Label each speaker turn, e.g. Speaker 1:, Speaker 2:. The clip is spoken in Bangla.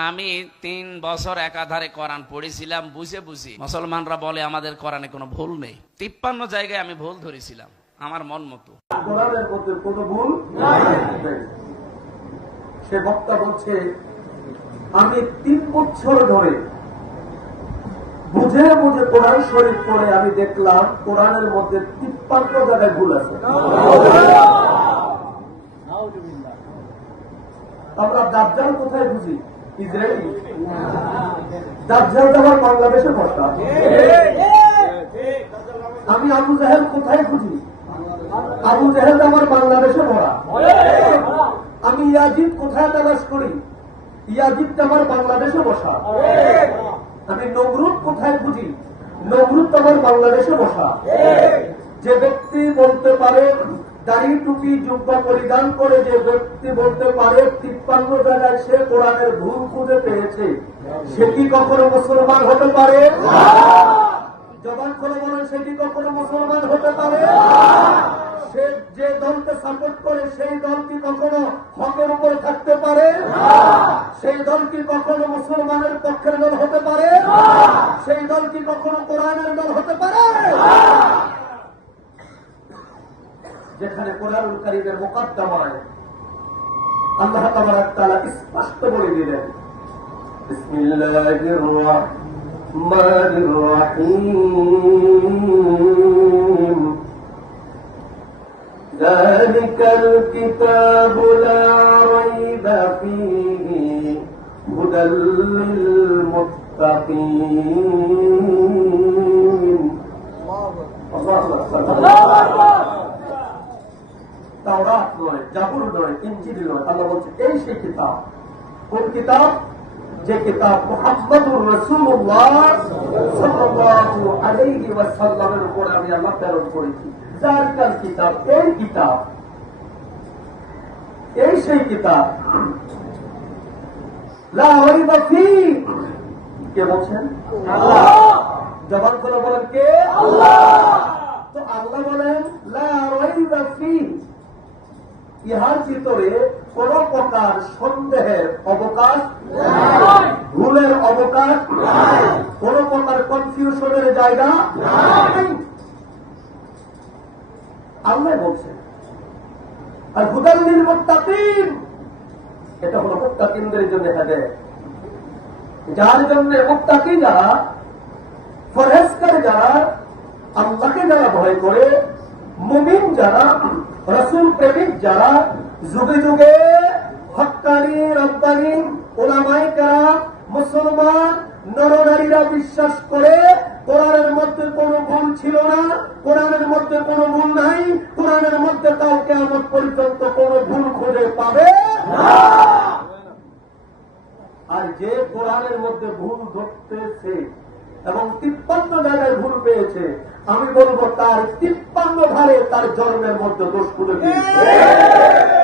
Speaker 1: আমি তিন বছর একাধারে কোরআন পড়েছিলাম বুঝে বুঝি। মুসলমানরা বলে আমাদের কোরআনে কোনো ভুল নেই। তিপ্পান্ন জায়গায় আমি ভুল ধরেছিলাম আমার মন মতো।
Speaker 2: কোনো ভুল সে বক্তা বলছে আমি তিন বছর ধরে বুঝে বুঝে কোরআন শরীফ পড়ে আমি দেখলাম কোরআনের মধ্যে তিপ্পান্ন জায়গায় ভুল আছে। আমরা দাজ্জাল কোথায় বুঝি? ইসরায়েলি দাজ্জাল তো আমার বাংলাদেশে বসা আমি আবু জাহেল কোথায় খুঁজি? আবু জাহেল আমার বাংলাদেশে ভরা আমি ইয়াজিদ কোথায় তালাশ করি? ইয়াজিদ আমার বাংলাদেশে বসা। আমি নবরুদ কোথায় খুঁজি? নবরুদ আমার বাংলাদেশে বসা। যে ব্যক্তি বলতে পারে দাড়ি টুপি জুব্বা পরিধান করে যে ব্যক্তি বলতে পারে, তিপ্পান্ন জায়গায় সে কোরআনের ভুল খুঁজে পেয়েছে। সে কি কখনো মুসলমান হতে পারে? জবান করে বলেন সেটি কখনো মুসলমান হতে পারে? সে যে দলকে সাপোর্ট করে, সেই দল কি কখনো হকের উপরে থাকতে পারে? সেই দল কি কখনো মুসলমানের পক্ষের দল হতে পারে? সেই দল কি কখনো কোরআনের দল হতে পারে যেখানে কোরআনুল কারীমের মোকদ্দমায় আল্লাহ তাবারাক তাআলা স্পষ্ট বলে দিলেন বিসমিল্লাহির রহমানির রহিম ذلك الكتاب لا ريب فيه هدى للمتقين নয় ইঞ্জিল নয় আল্লাহ বলছে এই সেই কিতাব কোন কিতাব? যে কিতাব মুহাম্মদুর রাসূলুল্লাহ সাল্লাল্লাহু আলাইহি ওয়াসাল্লামের উপর আমি আল্লাহ প্রেরণ করেছি। জালিকাল কিতাব? এই কিতাব। এই সেই কিতাব। লা রাইবা ফি। কে বলছেন? আল্লাহ। জবান করে বলেন কে? আল্লাহ। তো আল্লাহ বলেন লা রাইবা ফি। ইহার ভিতরে কোন প্রকার সন্দেহের অবকাশ ভুলের অবকাশ কোন প্রকার কনফিউশনের জায়গা। আল্লাহ বলছেন আর হুদাল্লিল মুত্তাকিন। এটা হলো মুত্তাকিনদের জন্য হেদায়েত। যার জন্য মুত্তাকি যারা ফরেজকার যারা আল্লাহকে যারা ভয় করে মুমিন যারা রসুল যারা যুগে যুগে হকানি রব্বানি ওলামাই কারা মুসলমান, নরনারীরা বিশ্বাস করে, কোরআনের মধ্যে কোনো ভুল ছিল না, কোরআনের মধ্যে কোনো ভুল নাই, কোরআনের মধ্যে কাউকে আমার পর্যন্ত কোনো ভুল খুঁজে পাবে। আর যে কোরআনের মধ্যে ভুল ধরতেছে এবং তিপ্পান্ন জায়গায় ভুল পেয়েছে। আমি বলব, তার তিপ্পান্ন ধারে তার জন্মের মধ্যে দোষ খুলে দিয়েছে।